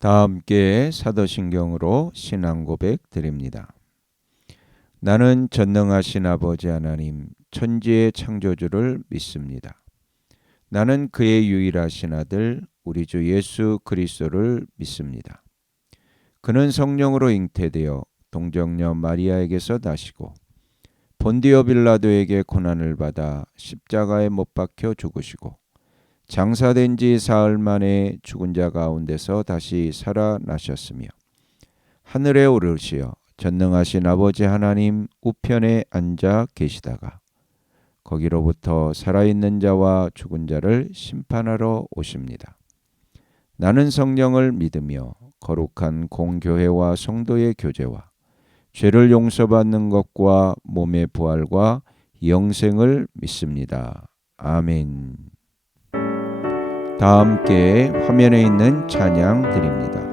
다 함께 사도신경으로 신앙 고백 드립니다. 나는 전능하신 아버지 하나님 천지의 창조주를 믿습니다. 나는 그의 유일하신 아들 우리 주 예수 그리스도를 믿습니다. 그는 성령으로 잉태되어 동정녀 마리아에게서 나시고 본디오 빌라도에게 고난을 받아 십자가에 못 박혀 죽으시고 장사된 지 사흘 만에 죽은 자 가운데서 다시 살아나셨으며 하늘에 오르시어 전능하신 아버지 하나님 우편에 앉아 계시다가 거기로부터 살아있는 자와 죽은 자를 심판하러 오십니다. 나는 성령을 믿으며 거룩한 공교회와 성도의 교제와 죄를 용서받는 것과 몸의 부활과 영생을 믿습니다. 아멘. 다 함께 화면에 있는 찬양 드립니다.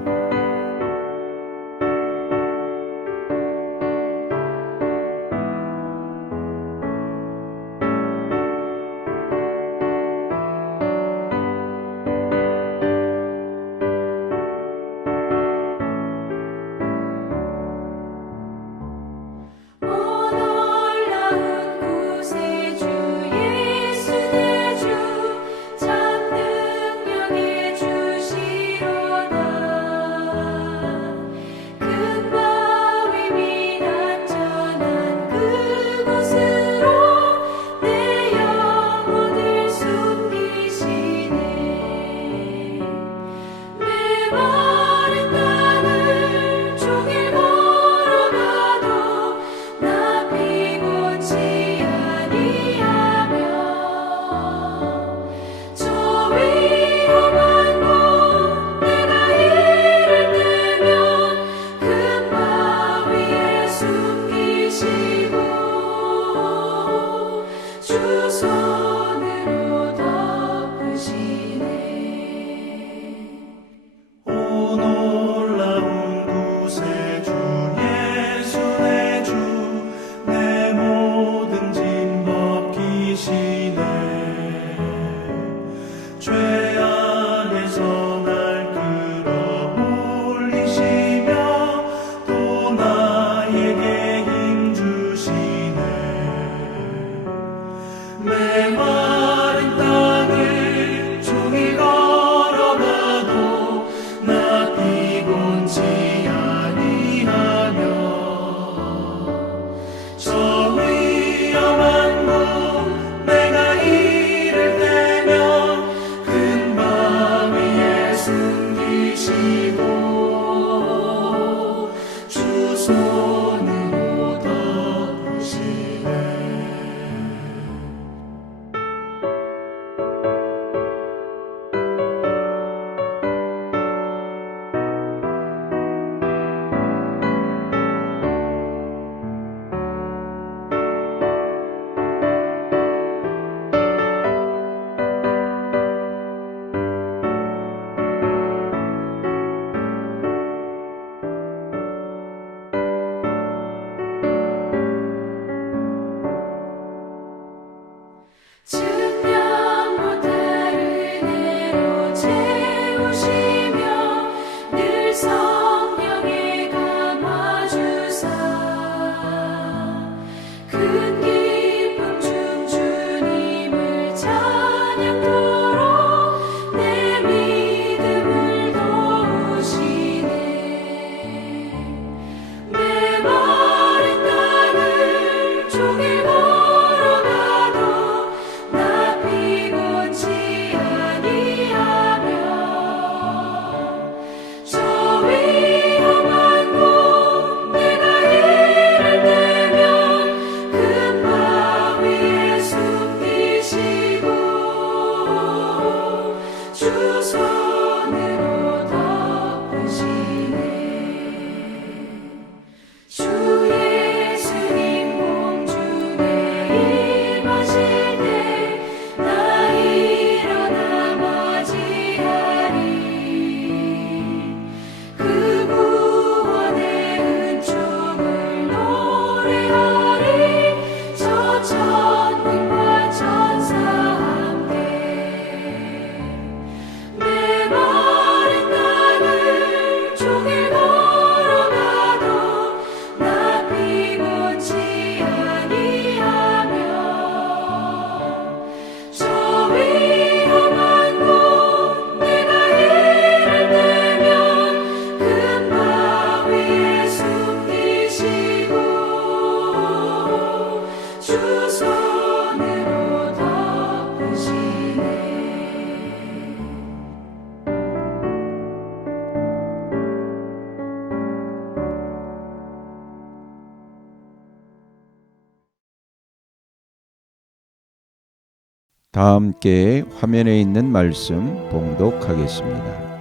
다 함께 화면에 있는 말씀 봉독하겠습니다.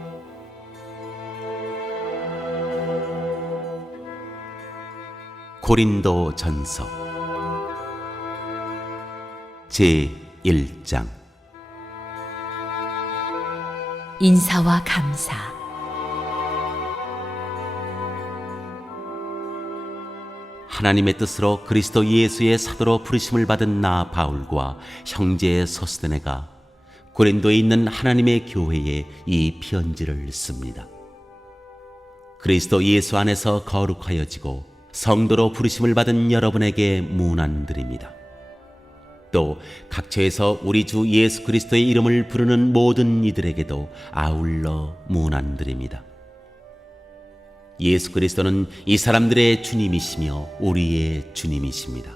고린도 전서 제1장. 인사와 감사. 하나님의 뜻으로 그리스도 예수의 사도로 부르심을 받은 나 바울과 형제 소스데네가 고린도에 있는 하나님의 교회에 이 편지를 씁니다. 그리스도 예수 안에서 거룩하여지고 성도로 부르심을 받은 여러분에게 문안드립니다. 또 각처에서 우리 주 예수 그리스도의 이름을 부르는 모든 이들에게도 아울러 문안드립니다. 예수 그리스도는 이 사람들의 주님이시며 우리의 주님이십니다.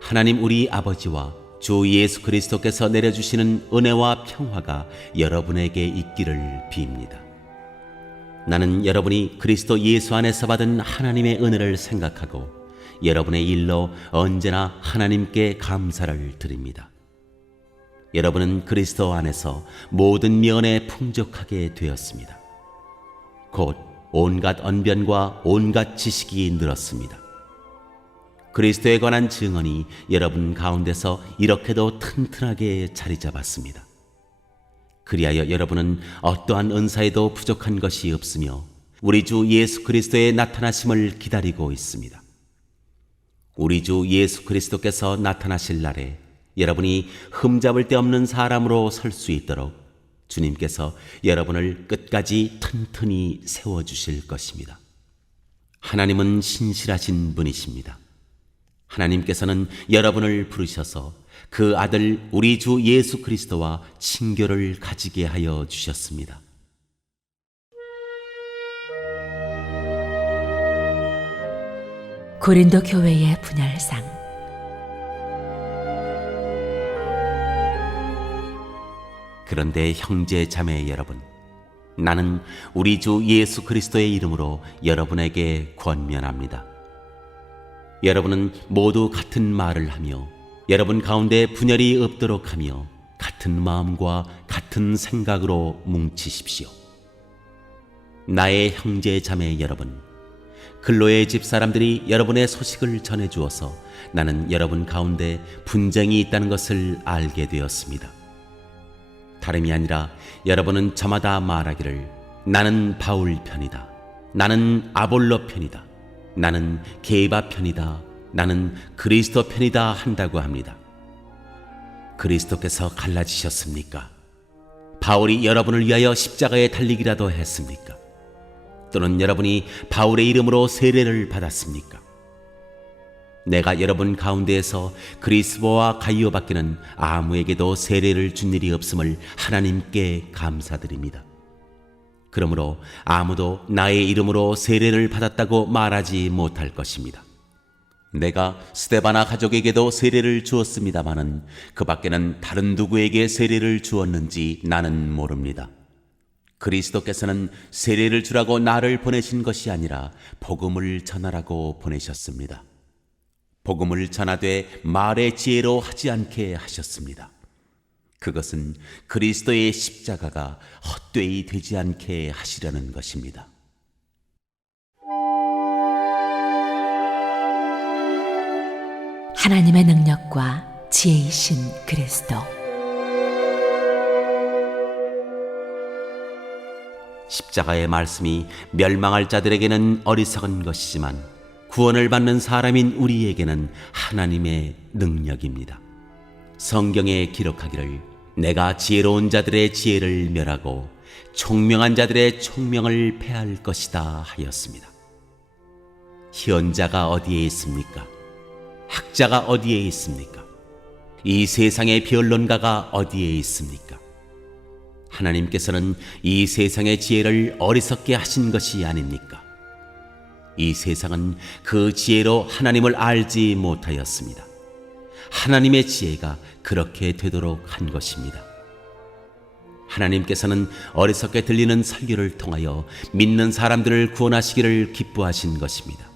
하나님 우리 아버지와 주 예수 그리스도께서 내려주시는 은혜와 평화가 여러분에게 있기를 빕니다. 나는 여러분이 그리스도 예수 안에서 받은 하나님의 은혜를 생각하고 여러분의 일로 언제나 하나님께 감사를 드립니다. 여러분은 그리스도 안에서 모든 면에 풍족하게 되었습니다. 곧 온갖 언변과 온갖 지식이 늘었습니다. 그리스도에 관한 증언이 여러분 가운데서 이렇게도 튼튼하게 자리 잡았습니다. 그리하여 여러분은 어떠한 은사에도 부족한 것이 없으며 우리 주 예수 그리스도의 나타나심을 기다리고 있습니다. 우리 주 예수 그리스도께서 나타나실 날에 여러분이 흠잡을 데 없는 사람으로 설 수 있도록 주님께서 여러분을 끝까지 튼튼히 세워주실 것입니다. 하나님은 신실하신 분이십니다. 하나님께서는 여러분을 부르셔서 그 아들 우리 주 예수 그리스도와 친교를 가지게 하여 주셨습니다. 고린도 교회의 분열상. 그런데 형제 자매 여러분, 나는 우리 주 예수 그리스도의 이름으로 여러분에게 권면합니다. 여러분은 모두 같은 말을 하며 여러분 가운데 분열이 없도록 하며 같은 마음과 같은 생각으로 뭉치십시오. 나의 형제 자매 여러분, 글로의 집 사람들이 여러분의 소식을 전해주어서 나는 여러분 가운데 분쟁이 있다는 것을 알게 되었습니다. 다름이 아니라 여러분은 저마다 말하기를 나는 바울 편이다, 나는 아볼로 편이다, 나는 게바 편이다, 나는 그리스도 편이다 한다고 합니다. 그리스도께서 갈라지셨습니까? 바울이 여러분을 위하여 십자가에 달리기라도 했습니까? 또는 여러분이 바울의 이름으로 세례를 받았습니까? 내가 여러분 가운데에서 그리스보와 가이오 밖에는 아무에게도 세례를 준 일이 없음을 하나님께 감사드립니다. 그러므로 아무도 나의 이름으로 세례를 받았다고 말하지 못할 것입니다. 내가 스데바나 가족에게도 세례를 주었습니다마는 그 밖에는 다른 누구에게 세례를 주었는지 나는 모릅니다. 그리스도께서는 세례를 주라고 나를 보내신 것이 아니라 복음을 전하라고 보내셨습니다. 복음을 전하되 말의 지혜로 하지 않게 하셨습니다. 그것은 그리스도의 십자가가 헛되이 되지 않게 하시려는 것입니다. 하나님의 능력과 지혜이신 그리스도. 십자가의 말씀이 멸망할 자들에게는 어리석은 것이지만 구원을 받는 사람인 우리에게는 하나님의 능력입니다. 성경에 기록하기를 내가 지혜로운 자들의 지혜를 멸하고 총명한 자들의 총명을 패할 것이다 하였습니다. 희언자가 어디에 있습니까? 학자가 어디에 있습니까? 이 세상의 변론가가 어디에 있습니까? 하나님께서는 이 세상의 지혜를 어리석게 하신 것이 아닙니까? 이 세상은 그 지혜로 하나님을 알지 못하였습니다. 하나님의 지혜가 그렇게 되도록 한 것입니다. 하나님께서는 어리석게 들리는 설교를 통하여 믿는 사람들을 구원하시기를 기뻐하신 것입니다.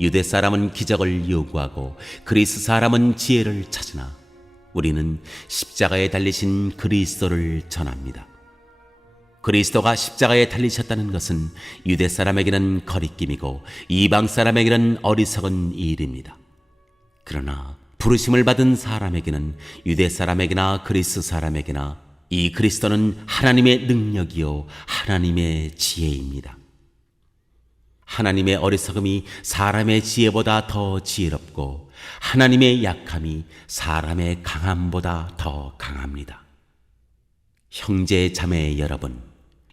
유대 사람은 기적을 요구하고 그리스 사람은 지혜를 찾으나 우리는 십자가에 달리신 그리스도를 전합니다. 그리스도가 십자가에 달리셨다는 것은 유대 사람에게는 거리낌이고 이방 사람에게는 어리석은 일입니다. 그러나 부르심을 받은 사람에게는 유대 사람에게나 그리스 사람에게나 이 그리스도는 하나님의 능력이요 하나님의 지혜입니다. 하나님의 어리석음이 사람의 지혜보다 더 지혜롭고 하나님의 약함이 사람의 강함보다 더 강합니다. 형제 자매 여러분,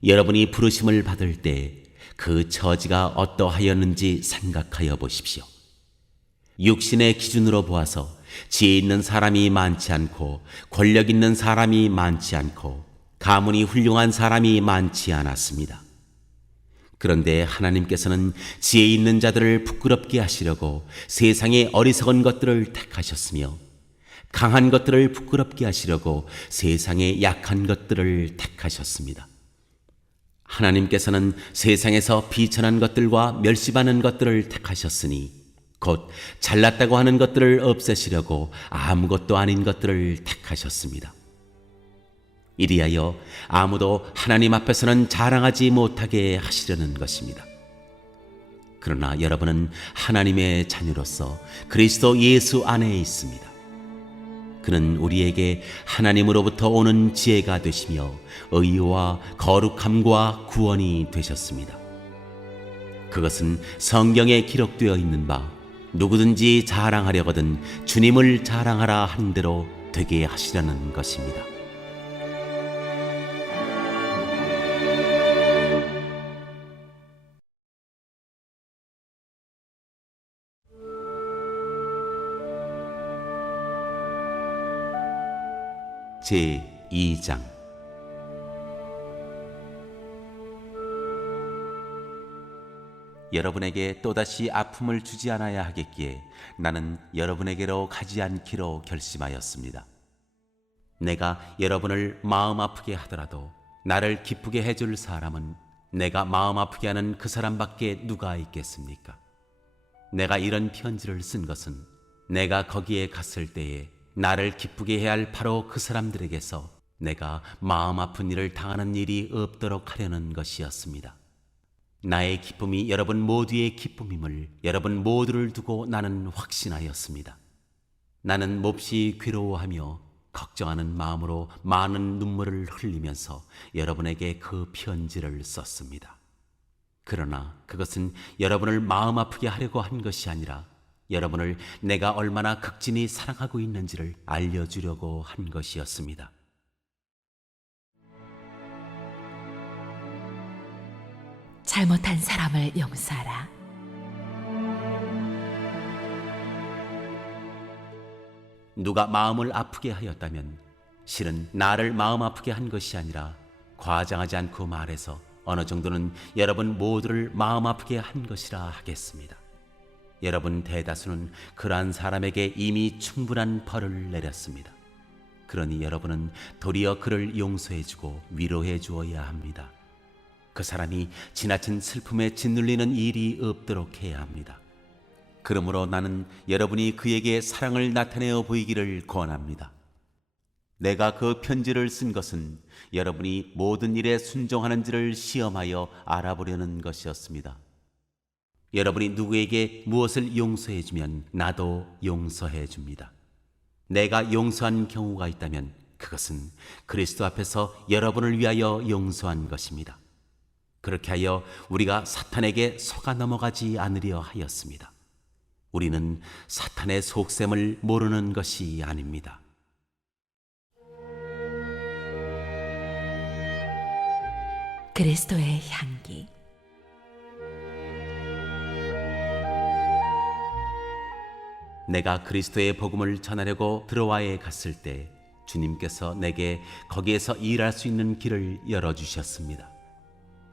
여러분이 부르심을 받을 때 그 처지가 어떠하였는지 생각하여 보십시오. 육신의 기준으로 보아서 지혜 있는 사람이 많지 않고 권력 있는 사람이 많지 않고 가문이 훌륭한 사람이 많지 않았습니다. 그런데 하나님께서는 지혜 있는 자들을 부끄럽게 하시려고 세상의 어리석은 것들을 택하셨으며 강한 것들을 부끄럽게 하시려고 세상의 약한 것들을 택하셨습니다. 하나님께서는 세상에서 비천한 것들과 멸시받는 것들을 택하셨으니 곧 잘났다고 하는 것들을 없애시려고 아무것도 아닌 것들을 택하셨습니다. 이리하여 아무도 하나님 앞에서는 자랑하지 못하게 하시려는 것입니다. 그러나 여러분은 하나님의 자녀로서 그리스도 예수 안에 있습니다. 그는 우리에게 하나님으로부터 오는 지혜가 되시며 의와 거룩함과 구원이 되셨습니다. 그것은 성경에 기록되어 있는 바 누구든지 자랑하려거든 주님을 자랑하라 한 대로 되게 하시려는 것입니다. 제2장 여러분에게 또다시 아픔을 주지 않아야 하겠기에 나는 여러분에게로 가지 않기로 결심하였습니다. 내가 여러분을 마음 아프게 하더라도 나를 기쁘게 해줄 사람은 내가 마음 아프게 하는 그 사람밖에 누가 있겠습니까? 내가 이런 편지를 쓴 것은 내가 거기에 갔을 때에 나를 기쁘게 해야 할 바로 그 사람들에게서 내가 마음 아픈 일을 당하는 일이 없도록 하려는 것이었습니다. 나의 기쁨이 여러분 모두의 기쁨임을 여러분 모두를 두고 나는 확신하였습니다. 나는 몹시 괴로워하며 걱정하는 마음으로 많은 눈물을 흘리면서 여러분에게 그 편지를 썼습니다. 그러나 그것은 여러분을 마음 아프게 하려고 한 것이 아니라 여러분을 내가 얼마나 극진히 사랑하고 있는지를 알려주려고 한 것이었습니다. 잘못한 사람을 용서하라. 누가 마음을 아프게 하였다면 실은 나를 마음 아프게 한 것이 아니라 과장하지 않고 말해서 어느 정도는 여러분 모두를 마음 아프게 한 것이라 하겠습니다. 여러분 대다수는 그러한 사람에게 이미 충분한 벌을 내렸습니다. 그러니 여러분은 도리어 그를 용서해주고 위로해 주어야 합니다. 그 사람이 지나친 슬픔에 짓눌리는 일이 없도록 해야 합니다. 그러므로 나는 여러분이 그에게 사랑을 나타내어 보이기를 권합니다. 내가 그 편지를 쓴 것은 여러분이 모든 일에 순종하는지를 시험하여 알아보려는 것이었습니다. 여러분이 누구에게 무엇을 용서해주면 나도 용서해줍니다. 내가 용서한 경우가 있다면 그것은 그리스도 앞에서 여러분을 위하여 용서한 것입니다. 그렇게 하여 우리가 사탄에게 속아 넘어가지 않으려 하였습니다. 우리는 사탄의 속셈을 모르는 것이 아닙니다. 그리스도의 향기. 내가 그리스도의 복음을 전하려고 드로아에 갔을 때 주님께서 내게 거기에서 일할 수 있는 길을 열어주셨습니다.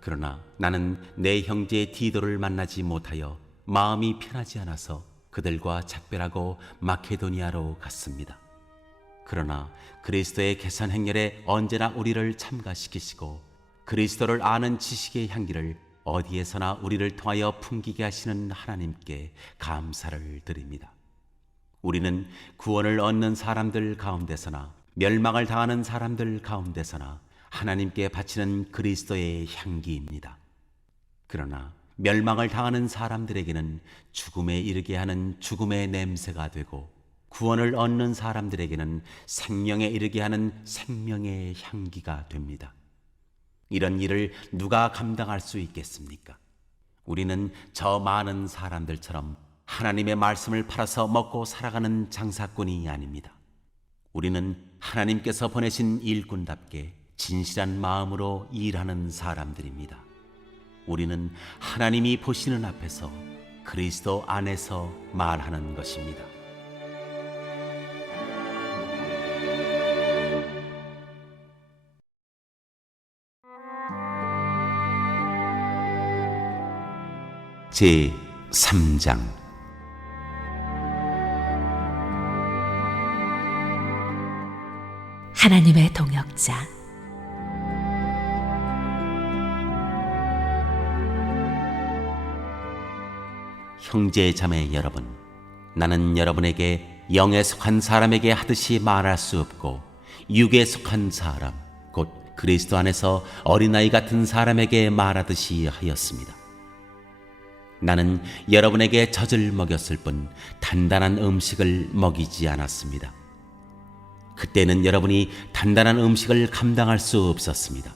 그러나 나는 내 형제 디도를 만나지 못하여 마음이 편하지 않아서 그들과 작별하고 마케도니아로 갔습니다. 그러나 그리스도의 계산 행렬에 언제나 우리를 참가시키시고 그리스도를 아는 지식의 향기를 어디에서나 우리를 통하여 풍기게 하시는 하나님께 감사를 드립니다. 우리는 구원을 얻는 사람들 가운데서나 멸망을 당하는 사람들 가운데서나 하나님께 바치는 그리스도의 향기입니다. 그러나 멸망을 당하는 사람들에게는 죽음에 이르게 하는 죽음의 냄새가 되고, 구원을 얻는 사람들에게는 생명에 이르게 하는 생명의 향기가 됩니다. 이런 일을 누가 감당할 수 있겠습니까? 우리는 저 많은 사람들처럼 하나님의 말씀을 팔아서 먹고 살아가는 장사꾼이 아닙니다. 우리는 하나님께서 보내신 일꾼답게 진실한 마음으로 일하는 사람들입니다. 우리는 하나님이 보시는 앞에서 그리스도 안에서 말하는 것입니다. 제 3장. 하나님의 동역자. 형제 자매 여러분, 나는 여러분에게 영에 속한 사람에게 하듯이 말할 수 없고 육에 속한 사람, 곧 그리스도 안에서 어린아이 같은 사람에게 말하듯이 하였습니다. 나는 여러분에게 젖을 먹였을 뿐 단단한 음식을 먹이지 않았습니다. 그때는 여러분이 단단한 음식을 감당할 수 없었습니다.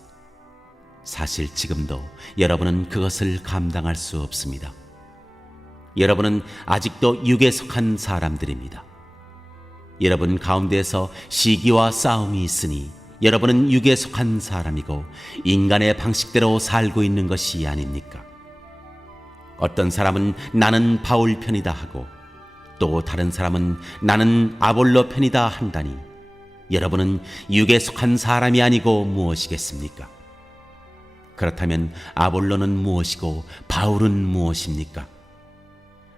사실 지금도 여러분은 그것을 감당할 수 없습니다. 여러분은 아직도 육에 속한 사람들입니다. 여러분 가운데에서 시기와 싸움이 있으니 여러분은 육에 속한 사람이고 인간의 방식대로 살고 있는 것이 아닙니까? 어떤 사람은 나는 바울 편이다 하고 또 다른 사람은 나는 아볼로 편이다 한다니, 여러분은 육에 속한 사람이 아니고 무엇이겠습니까? 그렇다면 아볼로는 무엇이고 바울은 무엇입니까?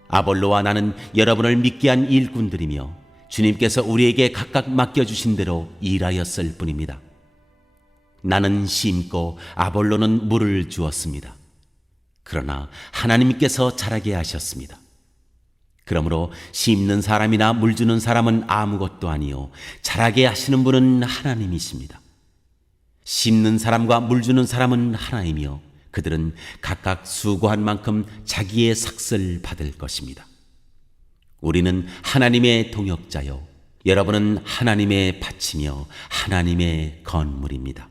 아볼로와 나는 여러분을 믿게 한 일꾼들이며 주님께서 우리에게 각각 맡겨주신 대로 일하였을 뿐입니다. 나는 심고 아볼로는 물을 주었습니다. 그러나 하나님께서 자라게 하셨습니다. 그러므로 심는 사람이나 물 주는 사람은 아무것도 아니요 자라게 하시는 분은 하나님이십니다. 심는 사람과 물 주는 사람은 하나이며 그들은 각각 수고한 만큼 자기의 삭슬 받을 것입니다. 우리는 하나님의 동역자요 여러분은 하나님의 밭이며 하나님의 건물입니다.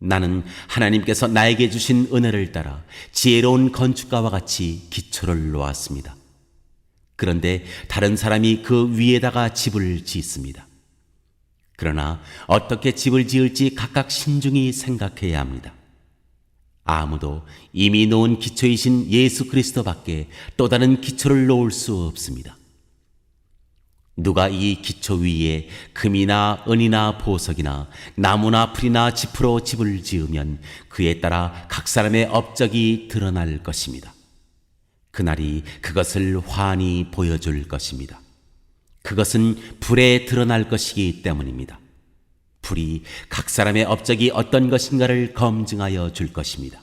나는 하나님께서 나에게 주신 은혜를 따라 지혜로운 건축가와 같이 기초를 놓았습니다. 그런데 다른 사람이 그 위에다가 집을 짓습니다. 그러나 어떻게 집을 지을지 각각 신중히 생각해야 합니다. 아무도 이미 놓은 기초이신 예수 그리스도밖에 또 다른 기초를 놓을 수 없습니다. 누가 이 기초 위에 금이나 은이나 보석이나 나무나 풀이나 짚으로 집을 지으면 그에 따라 각 사람의 업적이 드러날 것입니다. 그날이 그것을 환히 보여줄 것입니다. 그것은 불에 드러날 것이기 때문입니다. 불이 각 사람의 업적이 어떤 것인가를 검증하여 줄 것입니다.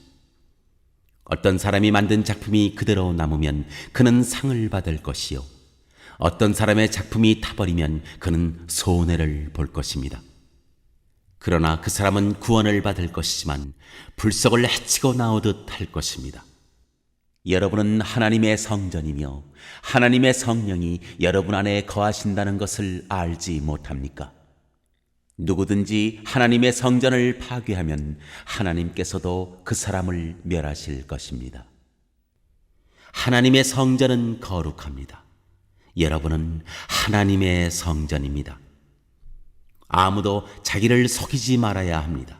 어떤 사람이 만든 작품이 그대로 남으면 그는 상을 받을 것이요 어떤 사람의 작품이 타버리면 그는 손해를 볼 것입니다. 그러나 그 사람은 구원을 받을 것이지만 불속을 헤치고 나오듯 할 것입니다. 여러분은 하나님의 성전이며 하나님의 성령이 여러분 안에 거하신다는 것을 알지 못합니까? 누구든지 하나님의 성전을 파괴하면 하나님께서도 그 사람을 멸하실 것입니다. 하나님의 성전은 거룩합니다. 여러분은 하나님의 성전입니다. 아무도 자기를 속이지 말아야 합니다.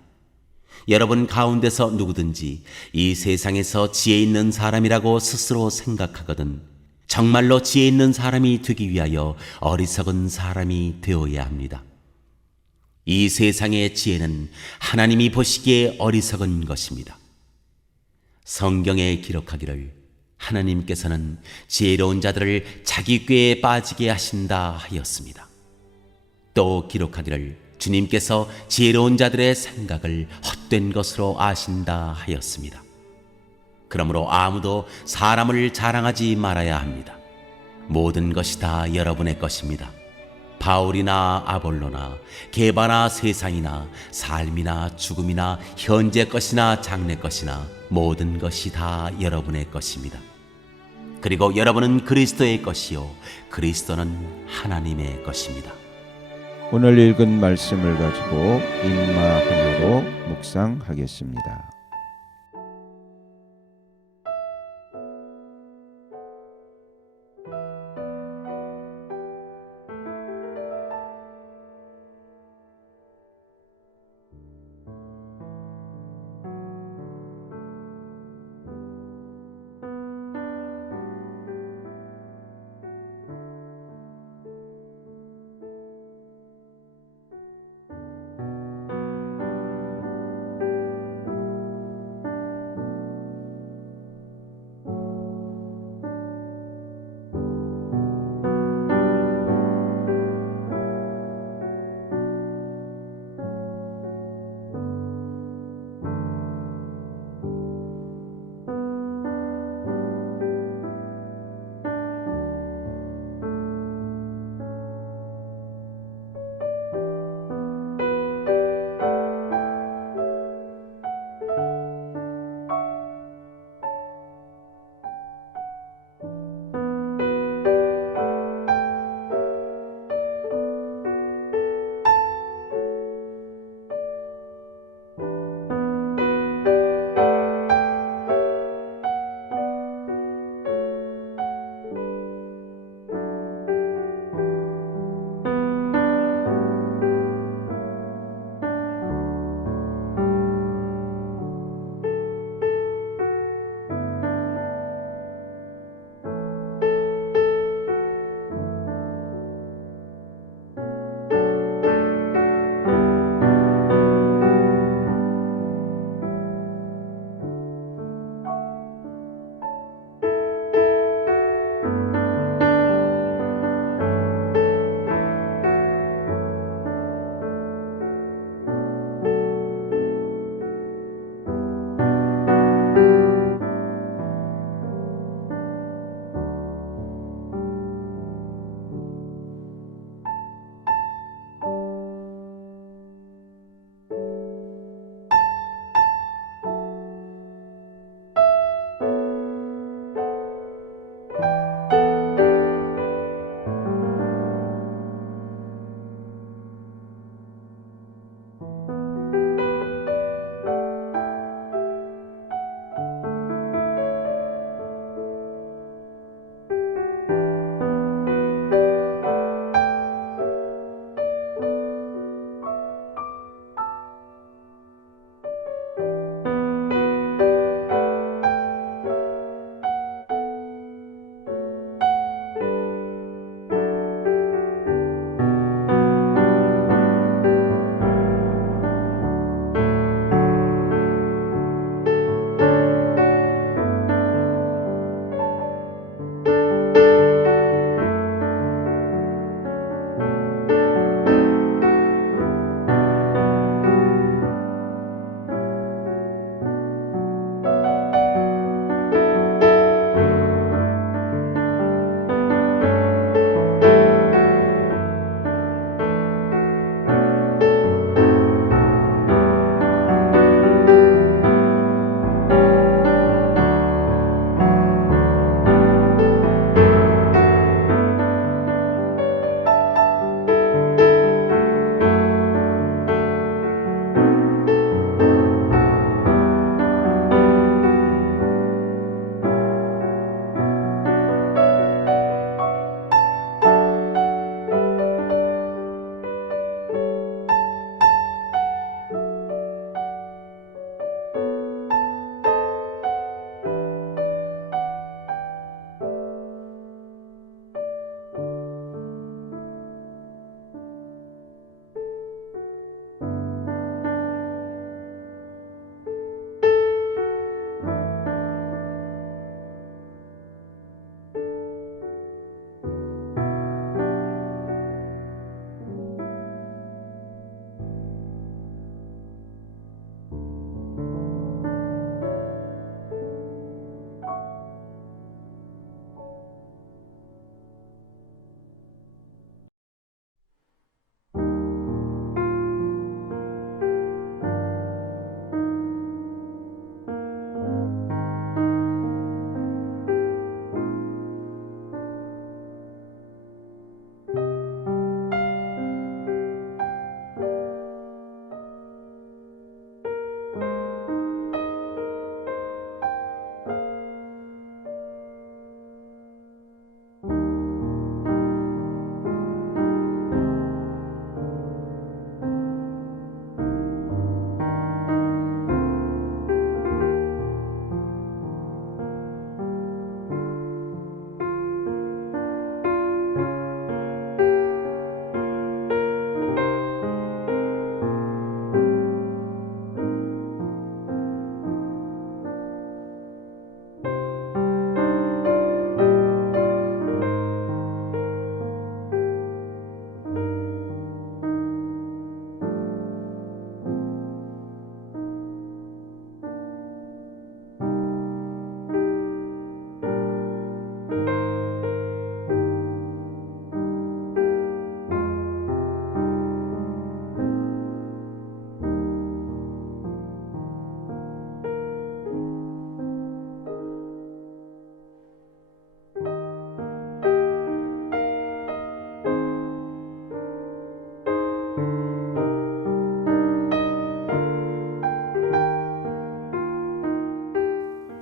여러분 가운데서 누구든지 이 세상에서 지혜 있는 사람이라고 스스로 생각하거든 정말로 지혜 있는 사람이 되기 위하여 어리석은 사람이 되어야 합니다. 이 세상의 지혜는 하나님이 보시기에 어리석은 것입니다. 성경에 기록하기를 하나님께서는 지혜로운 자들을 자기 꾀에 빠지게 하신다 하였습니다. 또 기록하기를 주님께서 지혜로운 자들의 생각을 헛된 것으로 아신다 하였습니다. 그러므로 아무도 사람을 자랑하지 말아야 합니다. 모든 것이 다 여러분의 것입니다. 바울이나 아볼로나 게바나 세상이나 삶이나 죽음이나 현재 것이나 장래 것이나 모든 것이 다 여러분의 것입니다. 그리고 여러분은 그리스도의 것이요 그리스도는 하나님의 것입니다. 오늘 읽은 말씀을 가지고 인마 하나로 묵상하겠습니다.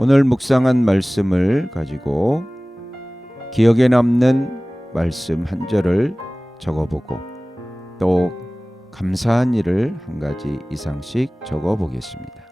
오늘 묵상한 말씀을 가지고 기억에 남는 말씀 한 절을 적어보고 또 감사한 일을 한 가지 이상씩 적어보겠습니다.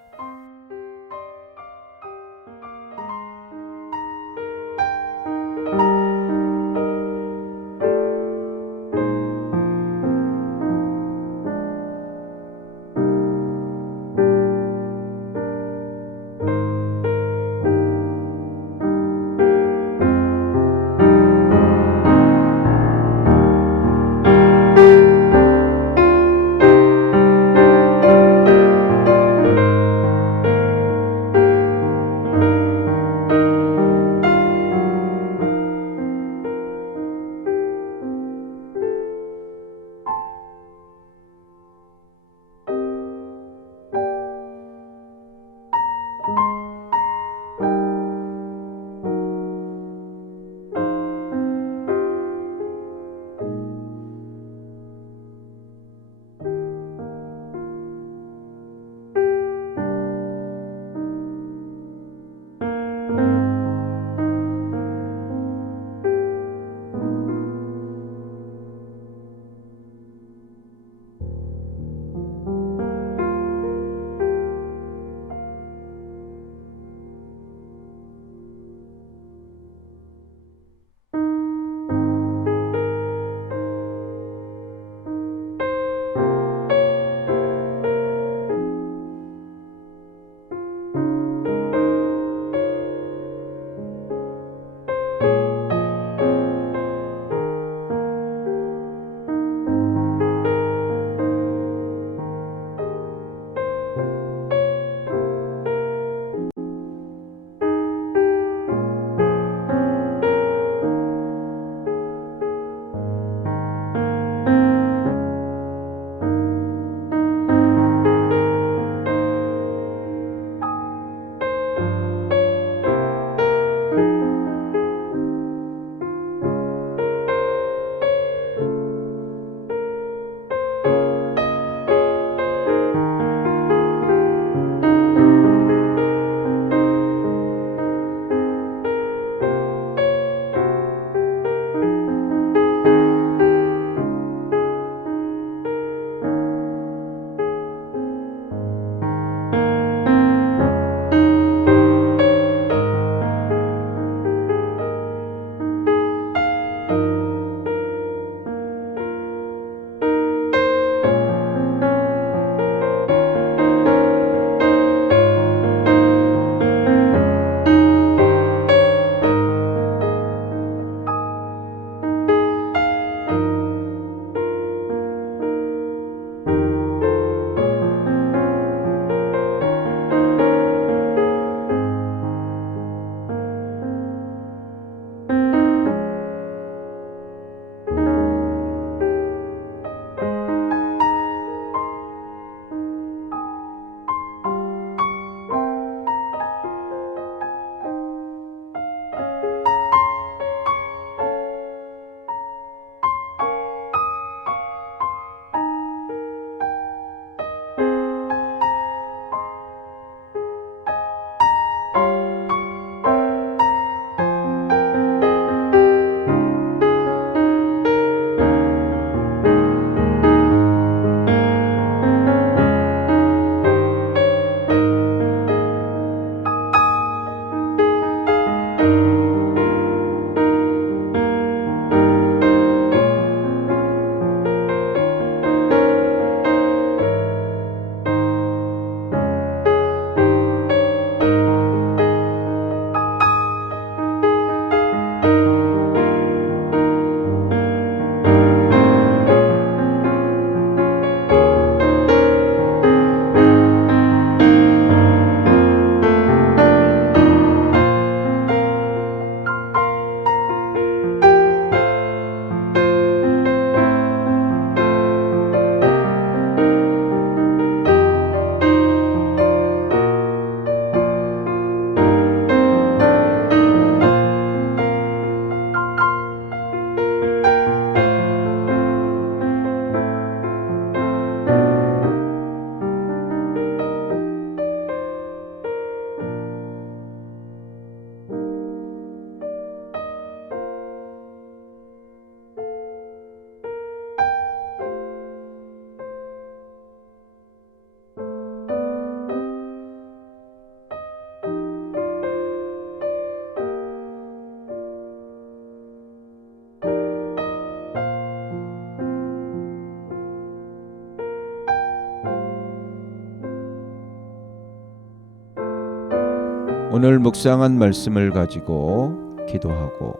오늘 묵상한 말씀을 가지고 기도하고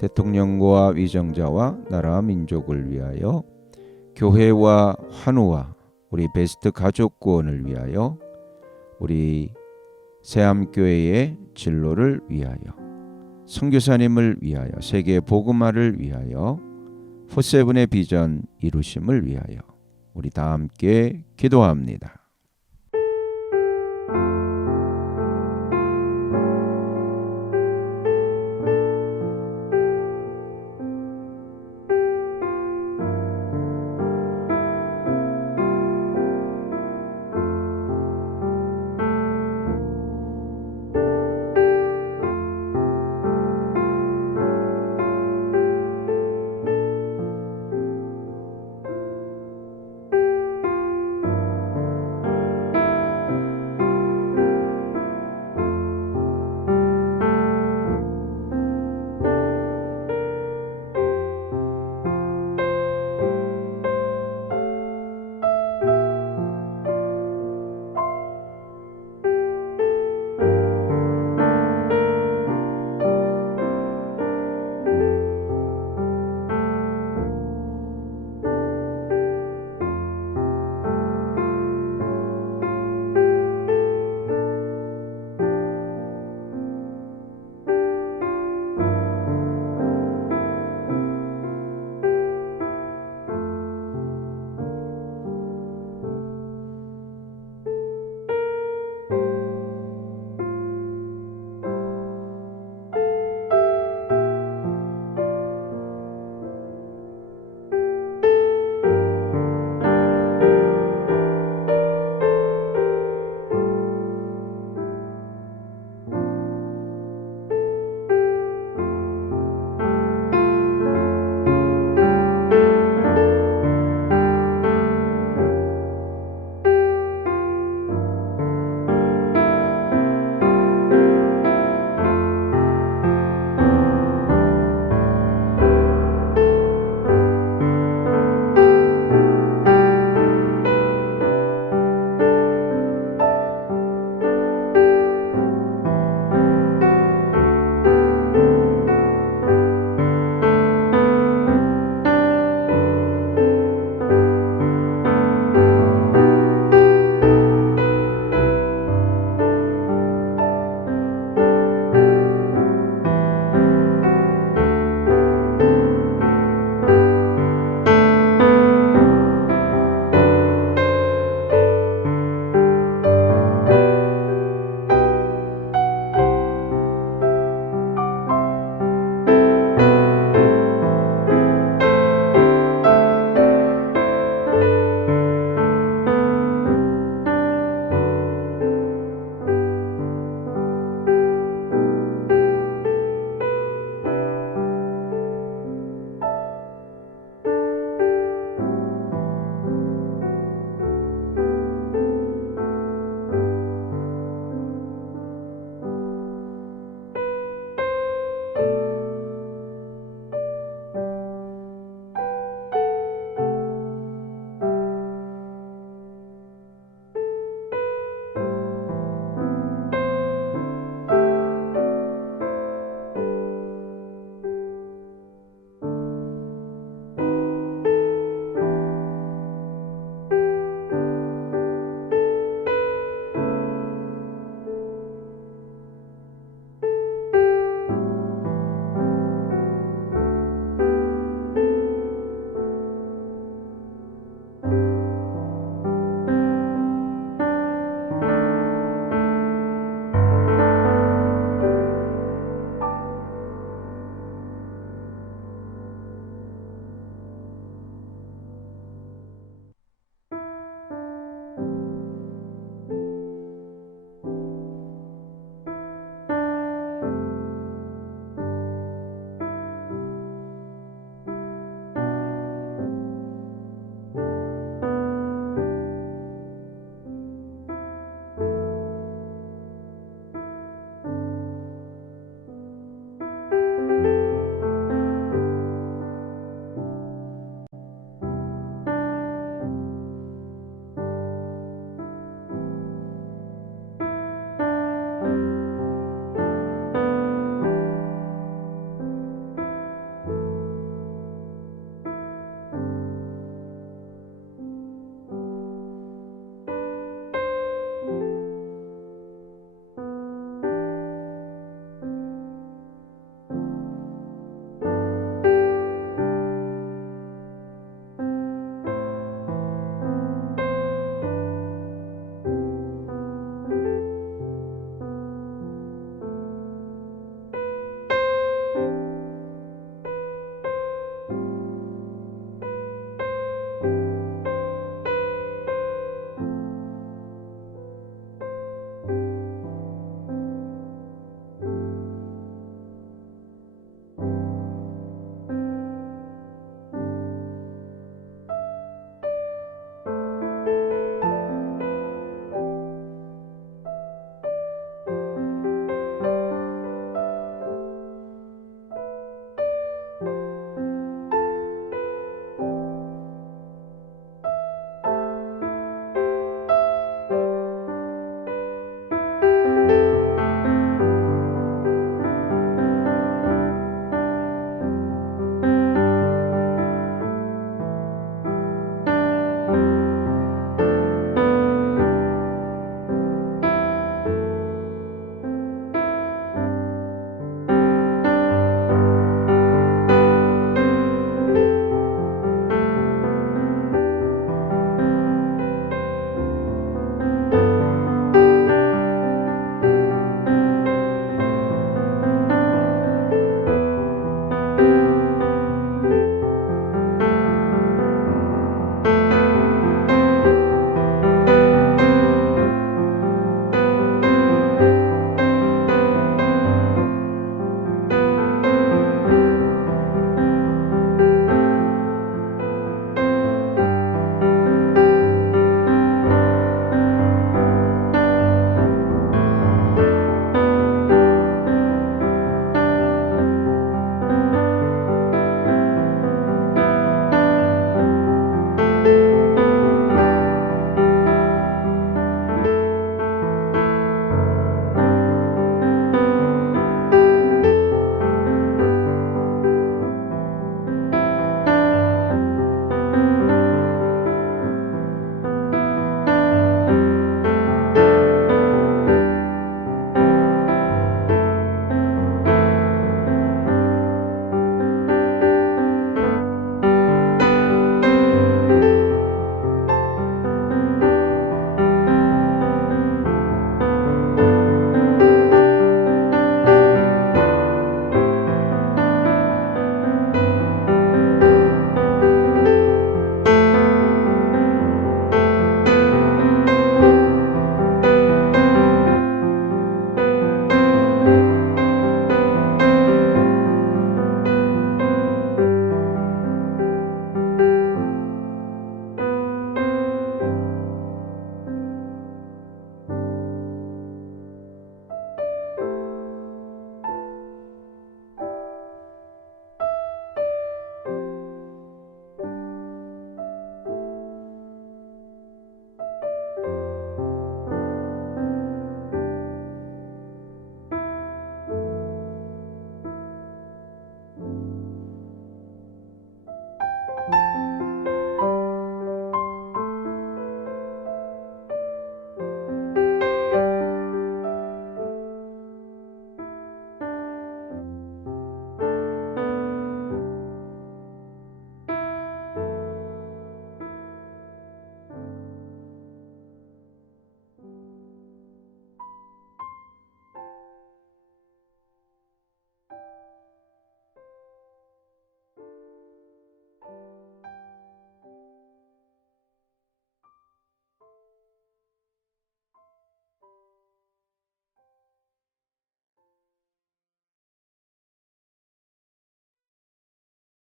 대통령과 위정자와 나라 민족을 위하여 교회와 환우와 우리 베스트 가족 구원을 위하여 우리 새암교회의 진로를 위하여 선교사님을 위하여 세계 복음화를 위하여 포세븐의 비전 이루심을 위하여 우리 다 함께 기도합니다.